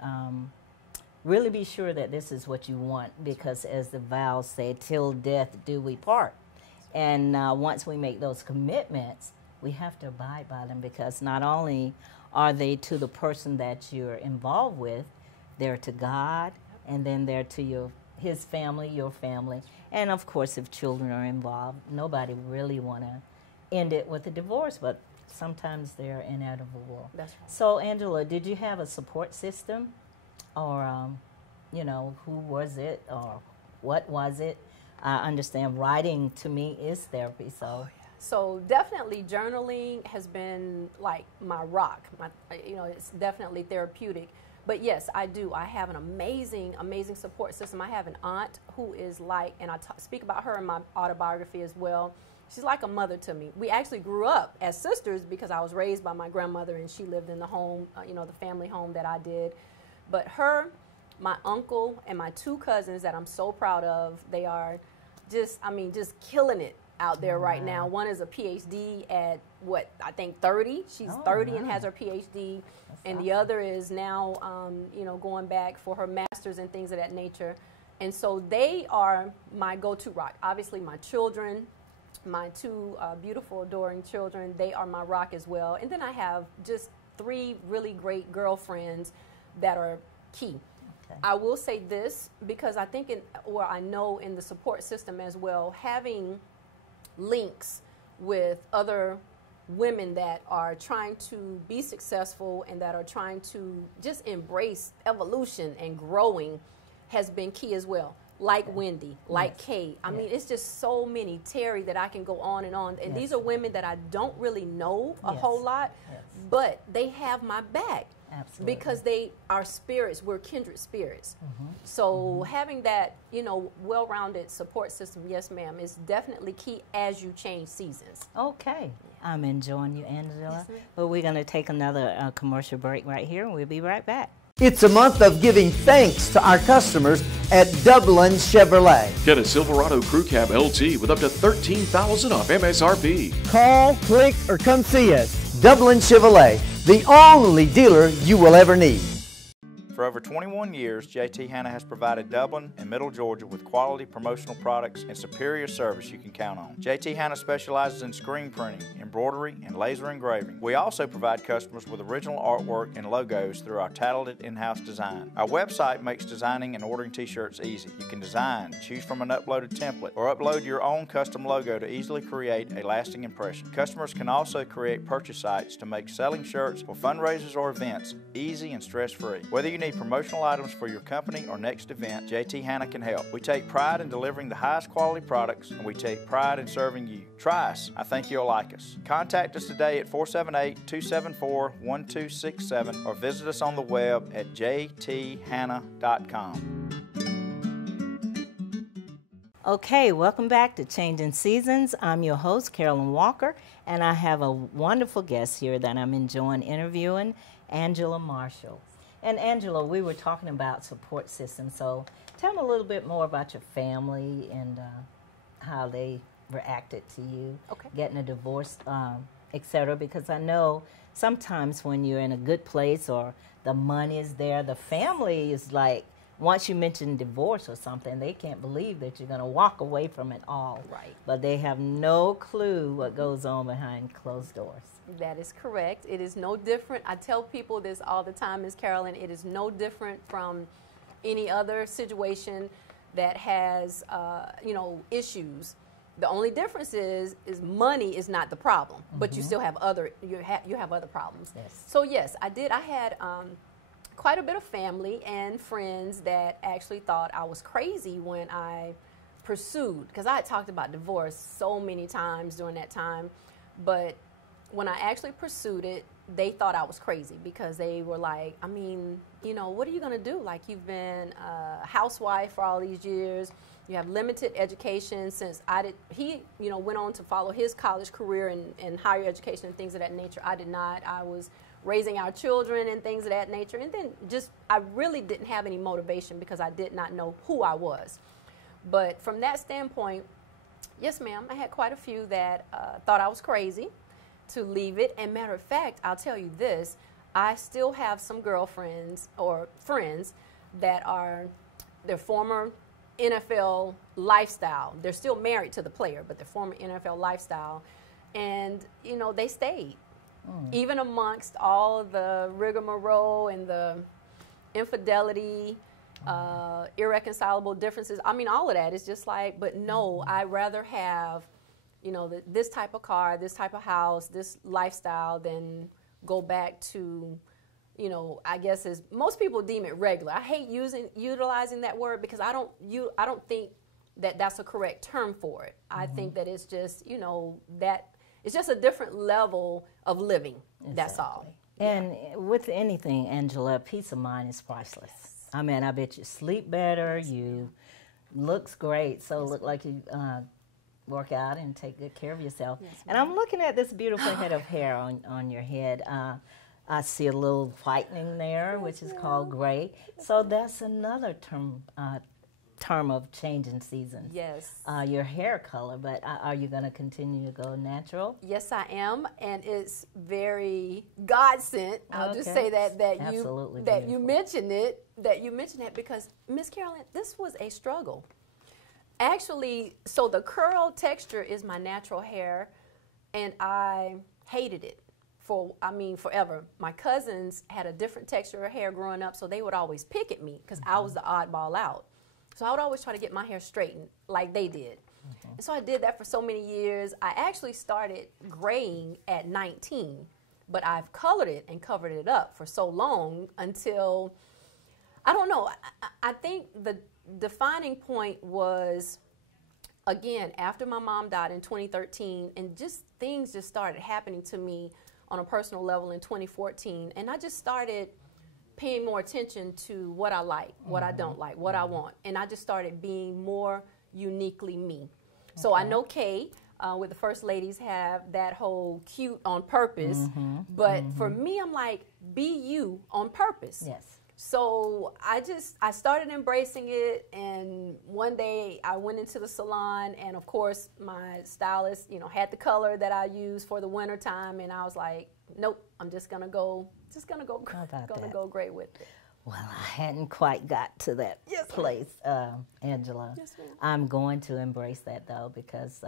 really be sure that this is what you want, because as the vows say, till death do we part. And once we make those commitments, we have to abide by them, because not only are they to the person that you're involved with, they're to God, and then they're to his family, your family. And of course, if children are involved, nobody really want to end it with a divorce, but sometimes they're inevitable. That's right. So, Angela, did you have a support system, or you know, who was it or what was it. I understand writing to me is therapy, so. So definitely journaling has been like my rock. You know, it's definitely therapeutic. But yes, I do. I have an amazing, amazing support system. I have an aunt who is like, and I speak about her in my autobiography as well. She's like a mother to me. We actually grew up as sisters because I was raised by my grandmother and she lived in the home, you know, the family home that I did. But her, my uncle, and my two cousins that I'm so proud of, they are just, I mean, just killing it out there right now. One is a PhD at what, I think 30. She's 30 and has her PhD. And the other is now, you know, going back for her master's and things of that nature. And so they are my go-to rock. Obviously, my children, my two beautiful, adoring children, they are my rock as well. And then I have just 3 really great girlfriends that are key. Okay. I will say this because I think, or I know in the support system as well, having links with other women that are trying to be successful and that are trying to just embrace evolution and growing has been key as well. Like Wendy, like Kay. I mean, it's just so many. Terry, that I can go on and on. And these are women that I don't really know a whole lot, but they have my back. Absolutely. Because they are spirits, we're kindred spirits. So having that, you know, well-rounded support system, yes ma'am, is definitely key as you change seasons. Okay. I'm enjoying you, Angela. But we're going to take another commercial break right here, and we'll be right back. It's a month of giving thanks to our customers at Dublin Chevrolet. Get a Silverado Crew Cab LT with up to $13,000 off MSRP. Call, click, or come see us. Dublin Chevrolet, the only dealer you will ever need. For over 21 years, JT Hanna has provided Dublin and Middle Georgia with quality promotional products and superior service you can count on. JT Hanna specializes in screen printing, embroidery, and laser engraving. We also provide customers with original artwork and logos through our talented in-house design. Our website makes designing and ordering t-shirts easy. You can design, choose from an uploaded template, or upload your own custom logo to easily create a lasting impression. Customers can also create purchase sites to make selling shirts for fundraisers or events easy and stress-free. Whether you need promotional items for your company or next event, JT Hanna can help. We take pride in delivering the highest quality products, and we take pride in serving you. Try us. I think you'll like us. Contact us today at 478-274-1267 or visit us on the web at jthanna.com. Okay, welcome back to Changing Seasons. I'm your host, Carolyn Walker, and I have a wonderful guest here that I'm enjoying interviewing, Angela Marshall. And Angela, we were talking about support systems, so tell me a little bit more about your family and how they reacted to you getting a divorce, etc. Because I know sometimes when you're in a good place or the money is there, the family is like, once you mention divorce or something, they can't believe that you're going to walk away from it all. Right. But they have no clue what goes on behind closed doors. That is correct. It is no different. I tell people this all the time, Ms. Carolyn. It is no different from any other situation that has, you know, issues. The only difference is money is not the problem, but you still have other you have other problems. Yes. So yes, I did. I had quite a bit of family and friends that actually thought I was crazy when I pursued, because I had talked about divorce so many times during that time, but when I actually pursued it, they thought I was crazy because they were like, I mean, you know, what are you going to do? Like, you've been a housewife for all these years. You have limited education since he, you know, went on to follow his college career in higher education and things of that nature. I did not. I was raising our children and things of that nature. And then I really didn't have any motivation because I did not know who I was. But from that standpoint, yes, ma'am, I had quite a few that thought I was crazy to leave it. And matter of fact, I'll tell you this, I still have some girlfriends or friends that are their former NFL lifestyle. They're still married to the player, but their former NFL lifestyle. And, you know, they stayed. Even amongst all the rigmarole and the infidelity, irreconcilable differences. I mean, all of that is just like, but no, I'd rather have, you know, this type of car, this type of house, this lifestyle than go back to you know, I guess is most people deem it regular. I hate utilizing that word because I don't think that that's a correct term for it. I think that it's just, you know, that it's just a different level of living. Exactly. That's all. And with anything, Angela, peace of mind is priceless. Yes. I mean, I bet you sleep better, you looks great, so look like you work out and take good care of yourself. Yes, and I'm looking at this beautiful head of hair on your head. I see a little whitening there, which is called gray. So that's another term of changing seasons. Yes. Your hair color, but are you going to continue to go natural? Yes, I am, and it's very God sent. I'll just say that you mentioned it because Miss Carolyn, this was a struggle. Actually, so the curl texture is my natural hair, and I hated it forever. My cousins had a different texture of hair growing up, so they would always pick at me because I was the oddball out. So I would always try to get my hair straightened like they did. And so I did that for so many years. I actually started graying at 19, but I've colored it and covered it up for so long until, I don't know, I think the defining point was, again, after my mom died in 2013, and just things just started happening to me on a personal level in 2014, and I just started paying more attention to what I like, what I don't like, what I want. And I just started being more uniquely me. So I know Kay, with the First Ladies, have that whole cute on purpose. But for me, I'm like, be you on purpose. Yes. So I started embracing it, and one day I went into the salon, and of course my stylist, you know, had the color that I use for the winter time, and I was like, nope, I'm just gonna go great with it. Well, I hadn't quite got to that place, Angela. Yes, ma'am. I'm going to embrace that though, because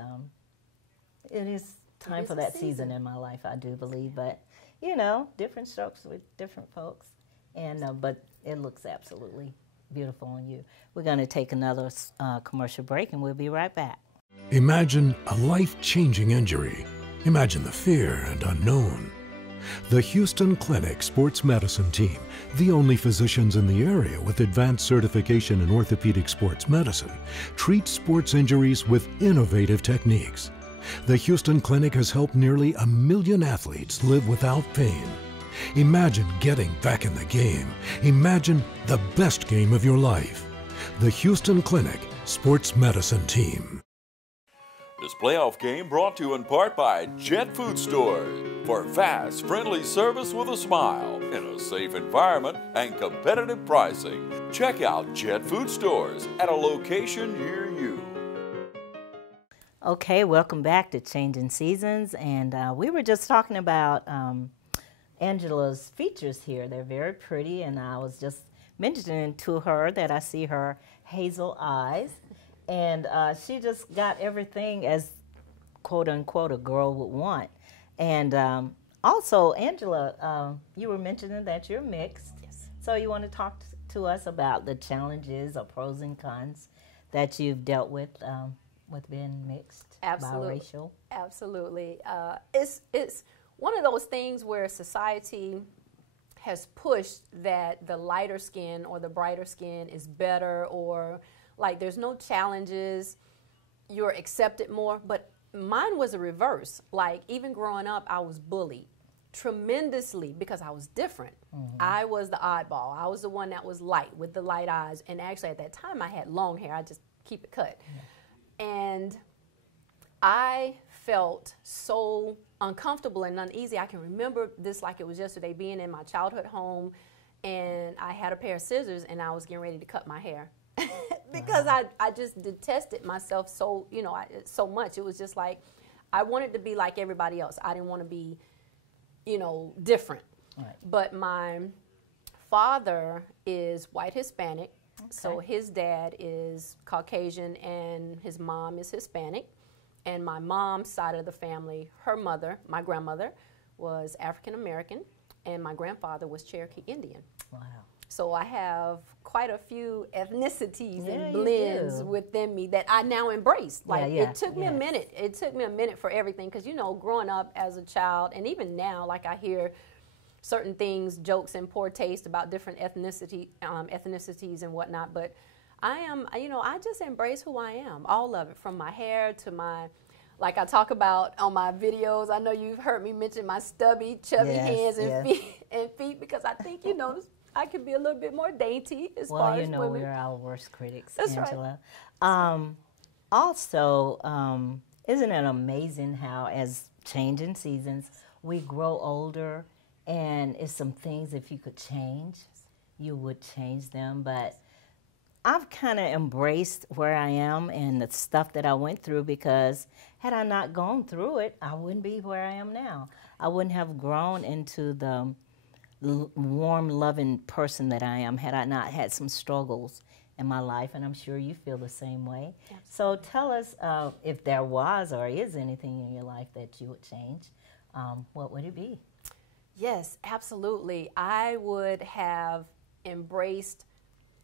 it is time for that season in my life, I do believe. But you know, different strokes with different folks. And but it looks absolutely beautiful on you. We're going to take another commercial break, and we'll be right back. Imagine a life-changing injury. Imagine the fear and unknown. The Houston Clinic Sports Medicine Team, the only physicians in the area with advanced certification in orthopedic sports medicine, treats sports injuries with innovative techniques. The Houston Clinic has helped nearly 1 million athletes live without pain. Imagine getting back in the game. Imagine the best game of your life. The Houston Clinic Sports Medicine Team. This playoff game brought to you in part by Jet Food Stores. For fast, friendly service with a smile, in a safe environment, and competitive pricing. Check out Jet Food Stores at a location near you. Okay, welcome back to Changing Seasons. And we were just talking about Angela's features here. They're very pretty, and I was just mentioning to her that I see her hazel eyes, and she just got everything as quote-unquote a girl would want. And also, Angela, you were mentioning that you're mixed. Yes. So you want to talk to us about the challenges or pros and cons that you've dealt with being mixed, biracial? Absolutely. It's one of those things where society has pushed that the lighter skin or the brighter skin is better, or like there's no challenges, you're accepted more. But mine was a reverse. Like even growing up, I was bullied tremendously because I was different. I was the oddball. I was the one that was light with the light eyes. And actually at that time I had long hair. I just keep it cut. And I felt so uncomfortable and uneasy. I can remember this like it was yesterday, being in my childhood home, and I had a pair of scissors and I was getting ready to cut my hair because I just detested myself so, you know, so much. It was just like I wanted to be like everybody else. I didn't want to be, you know, different. Right. But my father is white Hispanic, so his dad is Caucasian and his mom is Hispanic. And my mom's side of the family, her mother, my grandmother, was African American, and my grandfather was Cherokee Indian. Wow. So I have quite a few ethnicities and blends within me that I now embrace. Like it took me a minute. It took me a minute for everything because, you know, growing up as a child, and even now, like I hear certain things, jokes and poor taste about different ethnicities and whatnot. But I am, you know, I just embrace who I am, all of it, from my hair to my, like I talk about on my videos. I know you've heard me mention my stubby, chubby hands and feet, because I think, you know, I could be a little bit more dainty as far as women. Well, you know, we're our worst critics, That's Angela. Right. Also, isn't it amazing how, as changing seasons, we grow older, and it's some things, if you could change, you would change them. But I've kind of embraced where I am and the stuff that I went through, because had I not gone through it, I wouldn't be where I am now. I wouldn't have grown into the warm, loving person that I am had I not had some struggles in my life, and I'm sure you feel the same way. Absolutely. So tell us if there was or is anything in your life that you would change, what would it be? Yes, absolutely. I would have embraced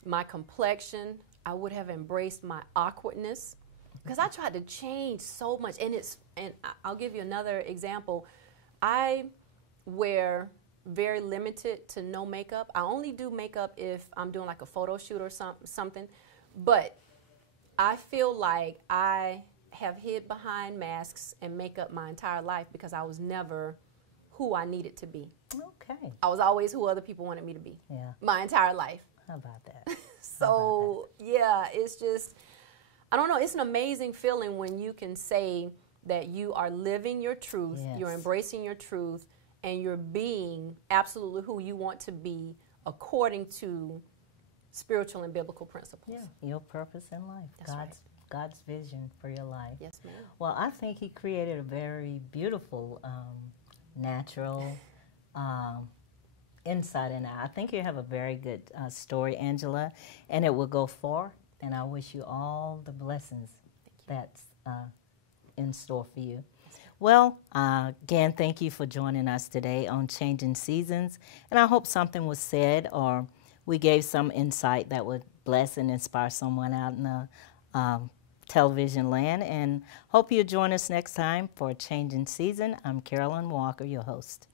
my complexion. I would have embraced my awkwardness, because I tried to change so much. And I'll give you another example. I wear very limited to no makeup. I only do makeup if I'm doing like a photo shoot or something. But I feel like I have hid behind masks and makeup my entire life, because I was never who I needed to be. Okay. I was always who other people wanted me to be. Yeah. My entire life. How about that? So, yeah, it's just, I don't know, it's an amazing feeling when you can say that you are living your truth, you're embracing your truth, and you're being absolutely who you want to be according to spiritual and biblical principles. Yeah, your purpose in life. That's God's vision for your life. Yes, ma'am. Well, I think He created a very beautiful, natural inside and out. I think you have a very good story, Angela, and it will go far, and I wish you all the blessings that's in store for you. Well, again, thank you for joining us today on Changing Seasons, and I hope something was said or we gave some insight that would bless and inspire someone out in the television land, and hope you'll join us next time for Changing Season. I'm Carolyn Walker, your host.